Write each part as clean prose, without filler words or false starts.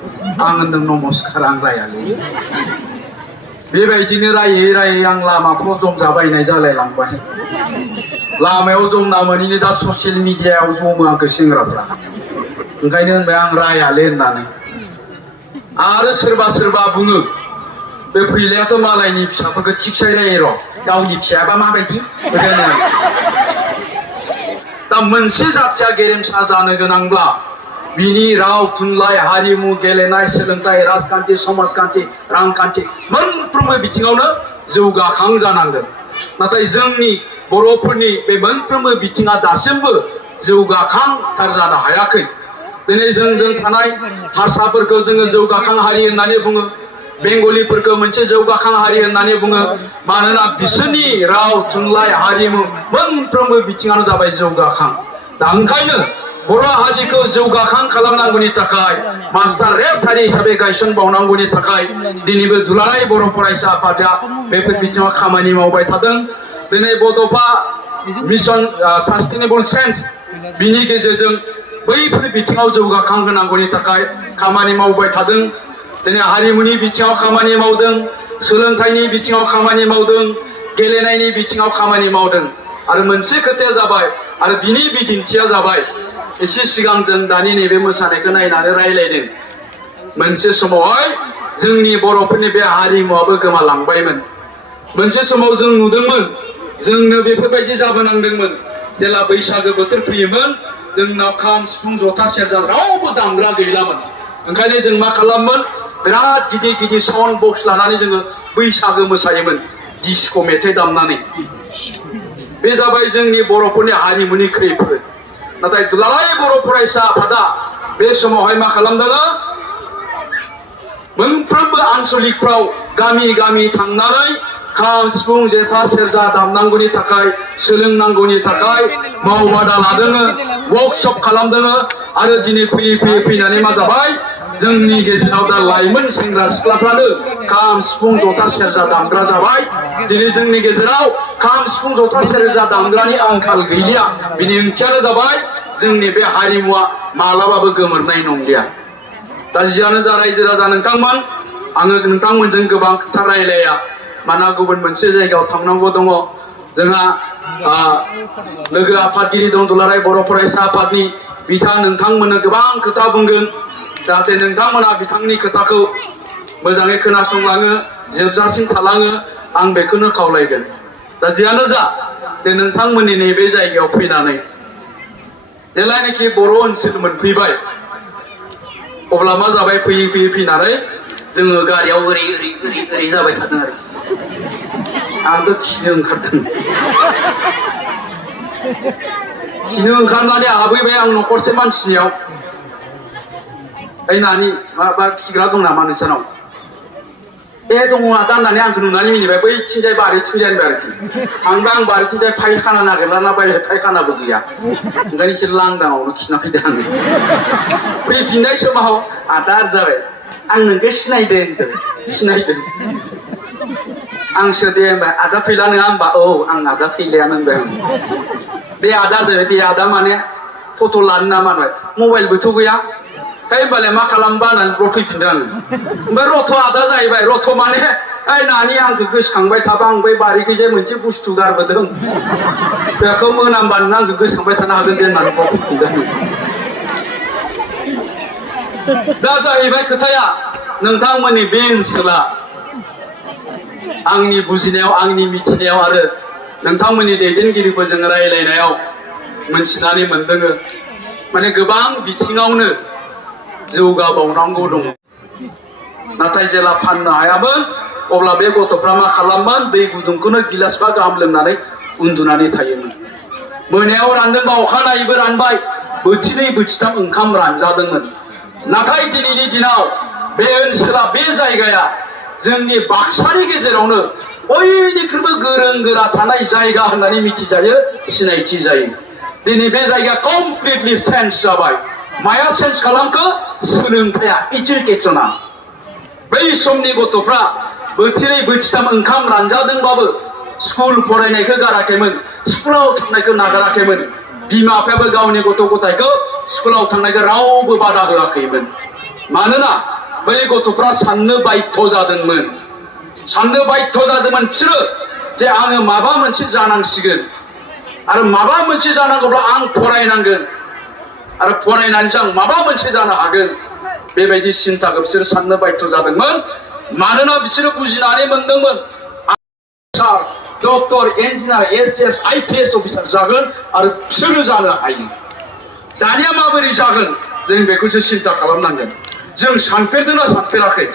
आं होनदों नमस्कार आं रायालै बेबायदिनो रायै रायै आं लामाफ्राव जमजाबायनाय जालायलांबाय लामायाव जमना मोनैनो दा ससियेल मिडियायाव जमो आंखौ सेंग्राफ्रा ओंखायनो होनबाय आं रायालै होननानै आरो सोरबा सोरबा बुङो बे फैलायाथ' मालायनि फिसाफोरखौ थिगसाय रायो र' गावनि फिसायाबा माबायदि होनो दा मोनसे जाथिया गेरेमसा जानो गोनांब्ला बिनि राव थुनलाइ हारिमु गेलेनाय सोलोंथाइ राजखान्थि समाजखान्थि रांखान्थि मोनफ्रोमबो बिथिङावनो जौगाखां जानांगोन नाथाय जोंनि बर'फोरनि बे मोनफ्रोमबो बिथिङा दासिमबो जौगाखांथार जानो हायाखै दिनै जों थानाय हारसाफोरखौ जोङो जौगाखां हारि होननानै बुङो बेंगलिफोरखौ मोनसे जौगाखां हारि होननानै बुङो मानोना बिसोरनि राव थुनलाइ हारिमु मोनफ्रोमबो बिथिङानो जाबाय जौगाखां दा ओंखायनो बर' हारिखौ जौगाखां खालामनांगौनि थाखाय मास्टार रेस्ट हारि हिसाबै गायसनबावनांगौनि थाखाय दिनैबो दुलाराय बर' फरायसा आफादा बेफोर बिथिङाव खामानि मावबाय थादों दिनै बड'फा मिशन सास्टेनेबल चेन्ज बिनि गेजेरजों बैफोर बिथिङाव जौगाखां होनांगौनि थाखाय खामानि मावबाय थादों दिनै हारिमुनि बिथिङाव खामानि मावदों सोलोंथाइनि बिथिङाव खामानि मावदों गेलेनायनि बिथिङाव खामानि मावदों आरो मोनसे खोथाया जाबाय आरो बिनि बिदिन्थिया जाबाय एसे सिगां जों दानि नैबे मोसानायखौ नायनानै रायलायदों मोनसे समावहाय जोंनि बर'फोरनि बे हारिमुवाबो गोमालांबायमोन मोनसे समाव जों नुदोंमोन जोंनो बेफोरबायदि जाबोनांदोंमोन जेला बैसागो बोथोर फैयोमोन जोंनाव खाम सिफुं जथा सेरजा रावबो दामग्रा गैलामोन ओंखायनो जों मा खालामोन बिराद गिदिर गिदिर साउन्ड बक्स लानानै जोङो बैसागो मोसायोमोन डिस्क' मेथाइ दामनानै बे जाबाय जोंनि बर'फोरनि हारिमुनि खैफोद नाथाय दुलाराय बर' फरायसा आफादा बे समावहाय मा खालामदों मोनफ्रोमबो आनसलिकफ्राव गामि गामि थांनानै खाम सिफुं जेथा सेरजा दामनांगौनि थाखाय सोलोंनांगौनि थाखाय मावबादा लादों वर्कशप खालामदों आरो दिनै फैयै फैनानै मा जाबाय जोंनि गेजेराव दा लाइमोन सेंग्रा सिख्लाफ्रानो खाम सिफुं जथा सेरजा दामग्रा जाबाय दिनै जोंनि गेजेराव खाम सिफुं जथा सेरजा दामग्रानि आंखाल गैलिया बिनि ओंथियानो जाबाय जोंनि बे हारिमुवा मालाबाबो गोमोरनाय नंलिया दा जियानो जा रायजो राजा नोंथांमोन आङो नोंथांमोनजों गोबां खोथा रायलाया मानोना गुबुन मोनसे जायगायाव थांनांगौ दङ जोंहा लोगो आफादगिरि दं दुलाराय बर' फरायसा आफादनि बिथां नोंथांमोननो गोबां खोथा बुंगोन जाहाथे नोंथांमोना बिथांनि खोथाखौ मोजाङै खोनासंलाङो जोबजासिम थालाङो आं बेखौनो खावलायगोन दा जियानो जा दे नोंथांमोननि नैबे जायगायाव फैनानै जेलानाखि बर' ओनसोल मोनफैबाय अब्ला मा जाबाय फैयै फैनानै जोङो गारियाव ओरै जाबाय थादों आरो आंथ' खिनो ओंखारदों खिनो ओंखारनानै हाबहैबाय आं न'खरसे मानसिनियाव ओइ नानि मा खिग्रा दं नामा नोंसानाव ए दङ आदा होननानै आंखौ नुनानै मिनिबाय बैथिंजाय बारिथिंजाय होनबाय आरोखि थांबा आं बारिथिंजाय फायखाना नागिरलाना बायह्रायाव फायखानाबो गैया ओंखायनो एसे लांदाङावनो खिना फैदों आङो फैफिननाय समाव आदा जाबाय आं नोंखौ सिनायदों आंसो दे होनबाय आदा फैला नङा होनबा औ आं आदा फैलायानो होनबाय आं दे आदा जाबाय दे आदा माने फट' लानो नामा होनबाय मबाइलबोथ' गैया होनबालाय मा खालामबा होननानै ब्र फैफिनदों आङो ओमफ्राय रथ' आदा जाहैबाय रथ' माने ओइ नानि आंखौ गोसोखांबाय थाबा आं बै बारिखैजाय मोनसे बुस्थु गारबोदों बेखौ मोनामबानो आंखौ गोसोखांबाय थानो हागोन दे होननानै ब्र फैफिनदों दा जाहैबाय खोथाया नोंथांमोननि बे ओनसोला आंनि बुजिनायाव आंनि मिथिनायाव आरो नोंथांमोननि दैदेनगिरिफोरजों रायलायनायाव मोनथिनानै मोनदों माने गोबां बिथिङावनो जौगाबावनांगौ दङ नाथाय जेला फाननो हायामोन अब्ला बे गथ'फ्रा मा खालामोन दै गुदुंखौनो गिलासबा गाहाम लोंनानै उन्दुनानै थायोमोन मोनायाव रानदोंबा अखानायैबो रानबाय बोथिनै बोथिथाम ओंखाम रानजादोंमोन नाथाय दिनैनि दिनाव बे ओनसोला बे जायगाया जोंनि बाक्सानि गेजेरावनो बयनिख्रुइबो गोरों गोरा थानाय जायगा होननानै मिथिजायो सिनायथि जायो दिनै बे जायगाया कमप्लिटलि चेन्ज जाबाय माया चेन्ज खालामखो सोलोंथाइया इडुकेसना बै समनि गथ'फ्रा बोथिनै बोथिथाम ओंखाम रानजादोंबाबो स्कुल फरायनायखौ गाराखैमोन स्कुलाव थांनायखौ नागाराखैमोन बिमा बिफायाबो गावनि गथ' गथायखौ स्कुलाव थांनायखौ रावबो बादा होआखैमोन मानोना बै गथ'फ्रा साननो बायध' जादोंमोन साननो बायध' जादोंमोन बिसोरो जे आङो माबा मोनसे जानांसिगोन आरो माबा मोनसे जानांगौब्ला आं फरायनांगोन आरो फरायनानैसो आं माबा मोनसे जानो हागोन बेबायदि सिन्ताखौ बिसोरो साननो बायध' जादोंमोन मानोना बिसोरो बुजिनानै मोनदोंमोन सार doctor engineer IAS IPS officer जागोन आरो बिसोरो जानो हायो दानिया माबोरै जागोन जों बेखौसो सिन्ता खालामनांगोन जों सानफेरदोंना सानफेराखै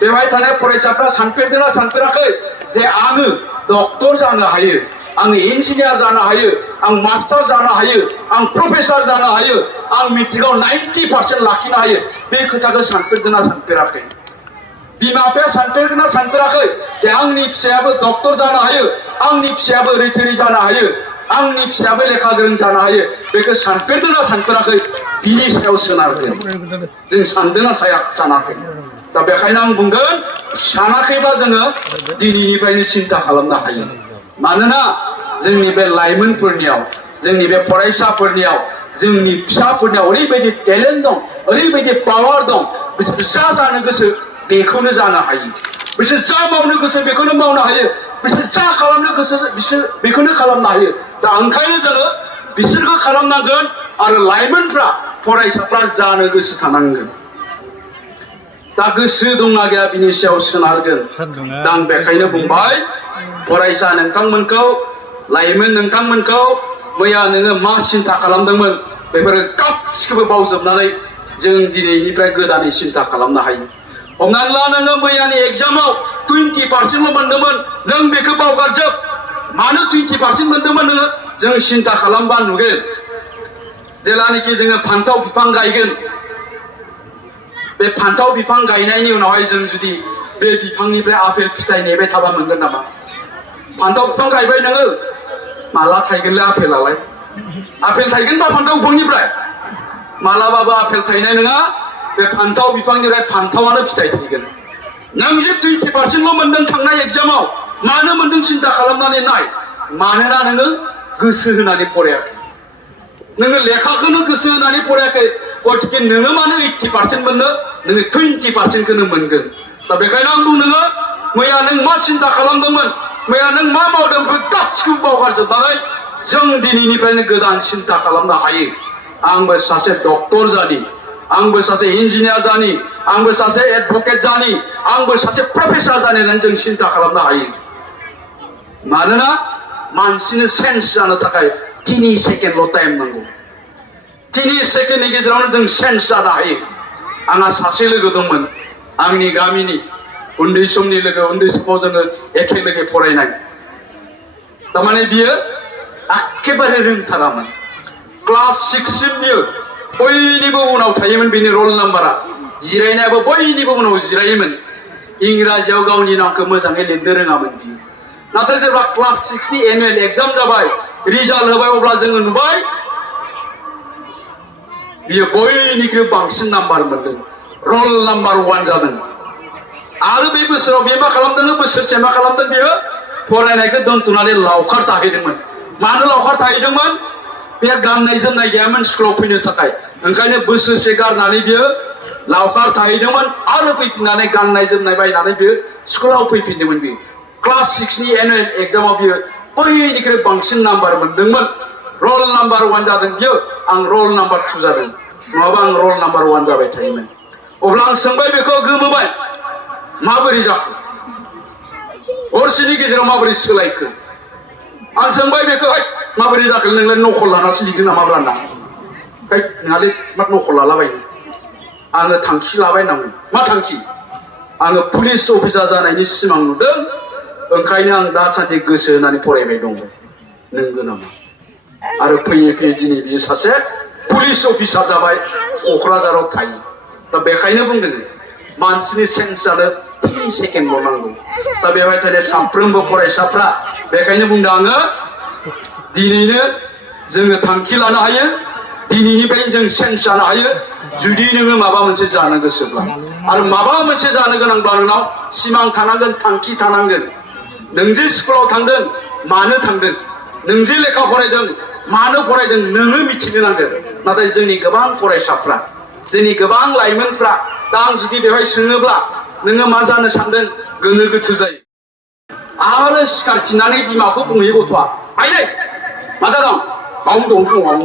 बेवहाय थानाय फरायसाफ्रा सानफेरदोंना सानफेराखै जे आङो डक्टर जानो हायो आं इन्जिनियार जानो हायो आं मास्टार जानो हायो आं प्रफेसर जानो हायो आं मेट्रिकआव 90% लाखिनो हायो बे खोथाखौ सानफेरदोंना सानफेराखै बिमा बिफाया सानफेरदोंना सानफेराखै जे आंनि फिसायाबो डक्टर जानो हायो आंनि फिसायाबो रिटायारि जानो हायो आंनि फिसायाबो लेखा गोरों जानो हायो बेखौ सानफेरदोंना सानफेराखै बिनि सायाव सोनारगोन जों सानदोंना सानाखै दा बेखायनो आं बुंगोन सानाखैब्ला जोङो दिनैनिफ्रायनो सिन्ता खालामनो हायो मानोना जोंनि बे लाइमोनफोरनियाव जोंनि बे फरायसाफोरनियाव जोंनि फिसाफोरनियाव ओरैबायदि टेलेन्ट दं ओरैबायदि पावार दं बिसोर जा जानो गोसो बेखौनो जानो हायो बिसोर जा मावनो गोसो बेखौनो मावनो हायो बिसोर जा खालामनो गोसो बिसोर बेखौनो खालामनो हायो दा ओंखायनो जोङो बिसोरखौ खालामनांगोन आरो लाइमोनफ्रा फरायसाफ्रा जानो गोसो थानांगोन दा गोसो दंना गैया बिनि सायाव सोनारगोन दा आं बेखायनो बुंबाय फरायसा नोंथांमोनखौ लाइमोन नोंथांमोनखौ मैया नोङो मा सिन्ता खालामदोंमोन बेफोरो गासिखौबो बावजोबनानै जों दिनैनिफ्राय गोदानै सिन्ता खालामनो हायो हमनानै ला नोङो मैयानि एग्जामाव 20% मोनदोंमोन नों बेखौ बावगारजोब मानो 20% मोनदोंमोन नोङो जों सिन्ता खालामबा नुगोन जेलानाखि जोङो फान्थाव बिफां गायगोन बे फान्थाव बिफां गायनायनि उनावहाय जों जुदि बे बिफांनिफ्राय आपेल फिथाइ नेबाय थाबा मोनगोन नामा फान्थाव बिफां गायबाय नोङो माला थायगोनलै आपेलालाय आपेल थायगोनबा फान्थाव बिफांनिफ्राय मालाबाबो आपेल थायनाय नङा बे फान्थाव बिफांनिफ्राय फान्थावानो फिथाइ थायगोन नों जे 20% मोनदों थांनाय एग्जामाव मानो मोनदों सिन्ता खालामनानै नाय मानोना नोङो गोसो होनानै फरायाखै नोङो लेखाखौनो गोसो होनानै फरायाखै गतिके नोङो मानो 80% मोननो नोङो 20%खौनो मोनगोन दा बेखायनो आं बुंनो मैया नों मा सिन्ता खालामदोंमोन मैया नों मा मावदों बेखौ गासिखौबो बावगारजोबनानै जों दिनैनिफ्रायनो गोदान सिन्ता खालामनो हायो आंबो सासे डक्टर जानि आंबो सासे इन्जिनियार जानि आंबो सासे एडभकेट जानि आंबो सासे प्रफेसर जानि होननानै जों सिन्ता खालामनो हायो मानोना मानसिनो सेन्स जानो थाखाय 3 सेकेन्डल' टाइम नांगौ 3 सेकेन्डनि गेजेरावनो जों सेन्स जानो हायो आंहा सासे लोगो दंमोन आंनि गामिनि उन्दै समनि लोगो उन्दै समाव जोङो एखे लोगो फरायनाय थारमाने बियो एखेबारे रोंथारामोन क्लास 6 सिम बियो बयनिबो उनाव थायोमोन बिनि रल नाम्बारा जिरायनायाबो बयनिबो उनाव जिरायोमोन इंराजियाव गावनि नामखौ मोजाङै लिरनो रोङामोन बियो नाथाय जेब्ला क्लास 6 नि एनुवेल एग्जाम जाबाय रिजाल्ट होबाय अब्ला जोङो नुबाय बियो बयनिख्रुइ बांसिन नाम्बार मोनदों रल नाम्बार 1 जादों आरो बे बोसोराव बियो मा खालामदों बोसोरसे मा खालामदों बियो फरायनायखौ दोनथ'नानै लावखार थाहैदोंमोन मानो लावखार थाहैदोंमोन बियो गाननाय जोमनाय गैयामोन स्कुलाव फैनो थाखाय ओंखायनो बोसोरसे गारनानै बियो लावखार थाहैदोंमोन आरो फैफिननानै गाननाय जोमनाय बायनानै बियो स्कुलाव फैफिनदोंमोन बियो क्लास 6 नि एनुवेल एग्जामाव बियो बयनिख्रुइ बांसिन नाम्बार मोनदोंमोन रल नाम्बार 1 जादों बियो आं रल नाम्बार 2 जादों नङाबा आं रल नाम्बार 1 जाबाय थायोमोन अब्ला आं सोंबाय बेखौ गोमोबाय माबोरै जाखो हरसेनि गेजेराव माबोरै सोलायखो आं सोंबाय बेखौ माबोरै जाखो नोंलाय नखल लानासो लिरदों नामाब्रा होनना नङालै मा नखल लालाबायो आङो थांखि लाबाय होनना बुङो मा थांखि आङो पुलिस अफिसार जानायनि सिमां नुदों ओंखायनो आं दासान्दि गोसो होनानै फरायबाय दं नंगौ नामा आरो फैयै फैयै दिनै बियो सासे पुलिस अफिसार जाबाय क'क्राझाराव थायो दा बेखायनो बुंदों मानसिनि सेन्स जानो 3 सेकेन्डल' नांगौ दा बेवहाय थानाय साफ्रोमबो फरायसाफ्रा बेखायनो बुंदों आङो दिनैनो जोङो थांखि लानो हायो दिनैनिफ्राय जों सेन्स जानो हायो जुदि नोङो माबा मोनसे जानो गोसोब्ला आरो माबा मोनसे जानो गोनांब्ला नोंनाव सिमां थानांगोन थांखि थानांगोन नों जे स्कुलाव थांदों मानो थांदों नों जे लेखा फरायदों मानो फरायदों नोङो मिथिनो नांगोन नाथाय जोंनि गोबां फरायसाफ्रा जोंनि गोबां लाइमोनफ्रा दा आं जुदि बेवहाय सोङोब्ला नोङो मा जानो सानदों गोनो गोथो जायो आरो सिखारफिननानै बिमाखौ बुंहैयो गथ'आ आइलै मा जादों मावनो दं मावनो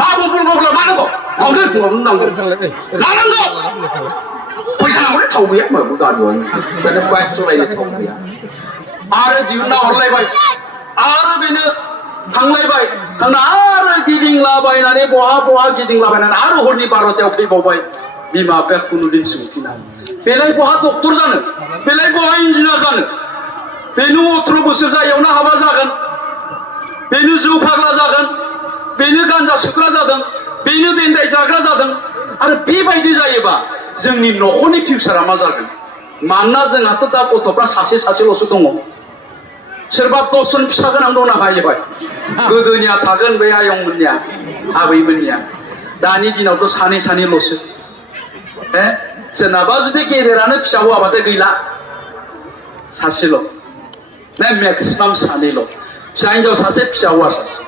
मा बुंब्ला मा नांगौ मावनो नांगौ फैसा नांगौलै थाव गैया होनबाबो गारियाव दाना बाइक सालायनो थाव गैया आरो दिहुनना हरलायबाय आरो बेनो थांलायबाय थांना आरो गिदिंलाबायनानै बहा गिदिंलाबायनानै आरो हरनि 12थायाव फैबावबाय बिमा बिफाया खुनुदिन सोंफिना बेलाय बहा डक्टर जानो बेलाय बहा इन्जिनियार जानो बेनो 18 बोसोर जायैयावनो हाबा जागोन बेनो जौ फाग्ला जागोन बेनो गान्जा सोबग्रा जादों बेनो देन्दाय जाग्रा जादों आरो बेबायदि जायोबा जोंनि न'खरनि फिउचारा मा जागोन मानोना जोंहाथ' दा गथ'फ्रा सासेल'सो दङ सोरबा 10 जन फिसा गोनां दं ना भाइबाय गोदोनिया थागोन बे आयंमोननिया आबैमोननिया दानि दिनावथ' सानैल'सो सोरनाबा जुदि गेदेरानो फिसा हौवाबाथाय गैला सासेल' मेक्सिमाम सानैल' फिसा हिन्जाव सासे फिसा हौवा सासे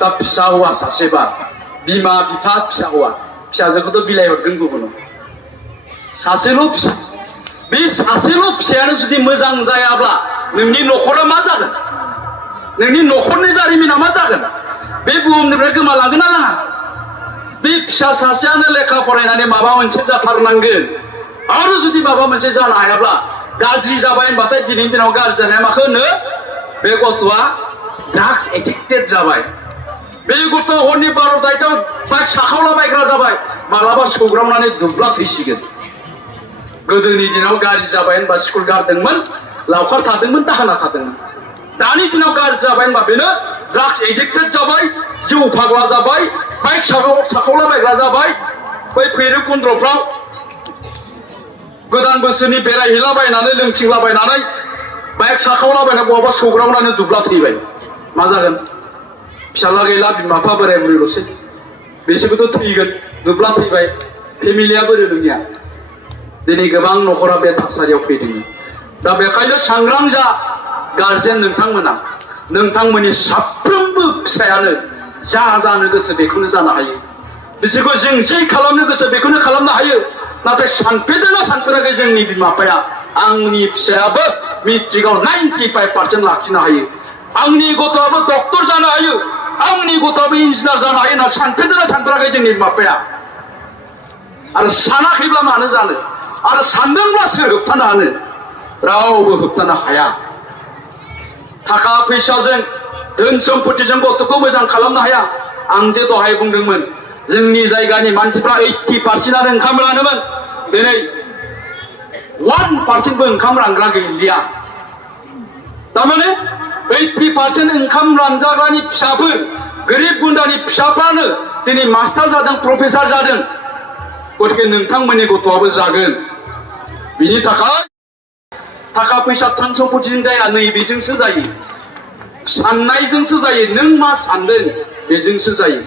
दा फिसा हौवा सासेबा बिमा बिफा फिसा हौवा फिसाजोखौथ' बिलाइ हरगोन गुबुनाव सासेल' फिसा बे सासेल' फिसायानो जुदि मोजां जायाब्ला नोंनि न'खरा मा जागोन नोंनि न'खरनि जारिमिना मा जागोन बे बुहुमनिफ्राय गोमालांगोन ना लाङा बे फिसा सासेयानो लेखा फरायनानै माबा मोनसे जाथारनांगोन आरो जुदि माबा मोनसे जानो हायाब्ला गाज्रि जाबाय होनबाथाय दिनैनि दिनाव गाज्रि जानाया माखौ होनो बे गथ'आ ड्राग्स एडिक्टेड जाबाय बे गथ'आ हरनि 12थायाव बाइक साखावलाबायग्रा जाबाय मालाबा सौग्रावनानै दुब्ला थैसिगोन गोदोनि दिनाव गाज्रि जाबाय होनबा स्कुल गारदोंमोन लावखार थादोंमोन दाहोना थादोंमोन दानि दिनाव गाज्रि जाबाय होनबा बेनो ड्राग्स एडिक्टेड जाबाय जौ फाग्ला जाबाय बाइक साखावलाबायग्रा जाबाय बै भैरबकुन्द्रफ्राव गोदान बोसोरनि बेरायहैलाबायनानै लोंथिंलाबायनानै बाइक साखावलाबायनानै बहाबा सौग्रावनानै दुब्ला थैबाय मा जागोन फिसाला गैला बिमा बिफा बोराय बुरैल'सै बिसोरबोथ' थैगोन दुब्ला थैबाय फेमिलिया बोरै नोंनिया दिनै गोबां न'खरा बे थासारियाव फैदों दा बेखायनो सांग्रां जा गारजेन नोंथांमोननि साफ्रोमबो फिसायानो जा जानो गोसो बेखौनो जानो हायो बिसोरखौ जों जे खालामनो गोसो बेखौनो खालामनो हायो नाथाय सानफेरदोंना सानफेराखै जोंनि बिमा बिफाया आंनि फिसायाबो मेट्रिकआव 95% लाखिनो हायो आंनि गथ'आबो डक्टर जानो हायो आंनि गथ'आबो इन्जिनियार जानो हायो होनना सानफेरदोंना सानफेराखै जोंनि बिमा बिफाया आरो सानाखैब्ला मानो जानो आरो सानदोंब्ला सोर होबथानो हानो रावबो होबथानो हाया थाखा फैसाजों धोन सम्पतिजों गथ'खौ मोजां खालामनो हाया आं जे दहाय बुंदोंमोन जोंनि जायगानि मानसिफ्रा 80%आनो ओंखाम रानोमोन दिनै 1%बो ओंखाम रानग्रा गैलिया थारमाने 80% ओंखाम रानजाग्रानि फिसाफोर गोरिब गुन्द्रानि फिसाफ्रानो दिनै मास्टार जादों प्रफेसार जादों गतिके नोंथांमोननि गथ'आबो जागोन बिनि थाखाय थाखा फैसा धन सम्पतिजों जाया नैबेजोंसो जायो साननायजोंसो जायो नों मा सानदों बेजोंसो जायो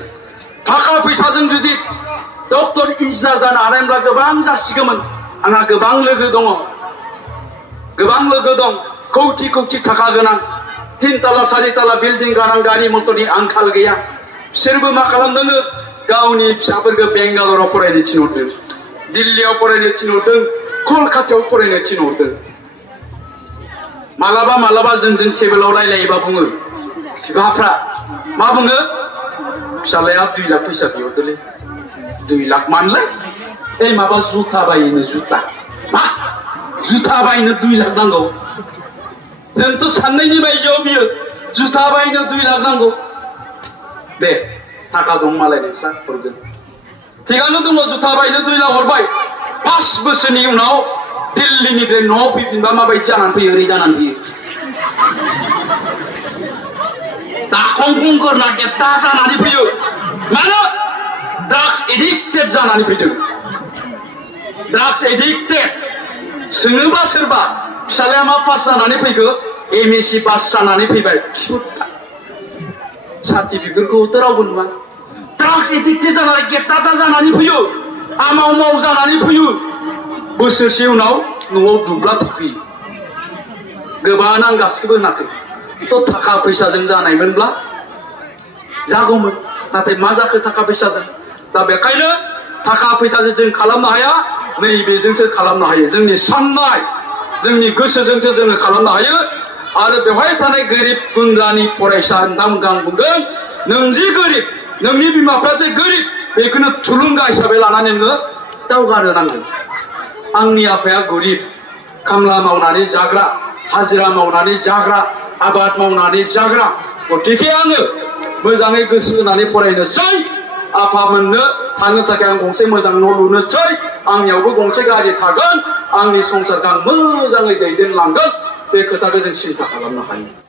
थाखा फैसाजों जुदि डक्टर इन्जिनियार जानो हानायब्ला गोबां जासिगौमोन आंहा गोबां लोगो दं कौटि थाखा गोनां 3 ताला 4 ताला बिल्डिं गोनां गारि मटरनि आंखाल गैया बिसोरबो मा खालामदों गावनि फिसाफोरखौ बेंगालराव फरायनो थिनहरदों दिल्लीयाव फरायनो थिनहरदों कलकातायाव फरायनो थिनहरदों मालाबा जों टेबोलाव रायलायोबा बुङो बिफाफ्रा मा बुङो फिसालाया 2 लाख फैसा बिहरदोंलै 2 लाख मानलाय माबा जुथा बायनो जुथा मा जुथा बायनो 2 लाख नांगौ जोंथ' साननायनि बायजोआव बियो जुथा बायनो 2 लाख नांगौ दे थाखा दं मालाय नोंस्रा हरगोन थिगानो दङ जुथा बायनो 2 लाख हरबाय 5 बोसोरनि उनाव दिल्लीनिफ्राय न'आव फैफिनबा माबायदि जानानै फैयो ओरै जानानै फैयो दाखंखंगोरना गेद्दा जानानै फैयो मानो ड्राग्स एडिक्टेड जानानै फैदों ड्राग्स एडिक्टेड सोङोब्ला सोरबा फिसालाया मा पास जानानै फैखो MSc पास जानानै फैबाय सार्टिफिकेटखौथ' रावबो नुवा ड्राग्स एडिक्टेड जानानै गेद्दा जानानै फैयो आमाव जानानै फैयो बोसोरसे उनाव न'आव दुब्ला थैफैयो गोबाङानो आं गासिखौबो होनाखै थ' थाखा फैसाजों जानायमोनब्ला जागौमोन नाथाय मा जाखो थाखा फैसाजों दा बेखायनो थाखा फैसाजों जों खालामनो हाया नैबेजोंसो खालामनो हायो जोंनि साननाय जोंनि गोसोजोंसो जोङो खालामनो हायो आरो बेवहाय थानाय गोरिब गुन्द्रानि फरायसा नोंथां बुंदों नों जि गोरिब नोंनि बिमाफ्रा जे गोरिब बेखौनो थुलुंगा हिसाबै लानानै नोङो दावगानो नांगोन आंनि आफाया गोरिब खामला मावनानै जाग्रा हाजिरा मावनानै जाग्रा आबाद मावनानै जाग्रा गतिके आङो मोजाङै गोसो होनानै फरायनोसै आफामोननो थानो थाखाय आं गंसे मोजां न' लुनोसै आंनियावबो गंसे गारि थागोन आंनि संसारखौ आं मोजाङै दैदेनलांगोन बे खोथाखौ जों सिन्था खालामनो हायो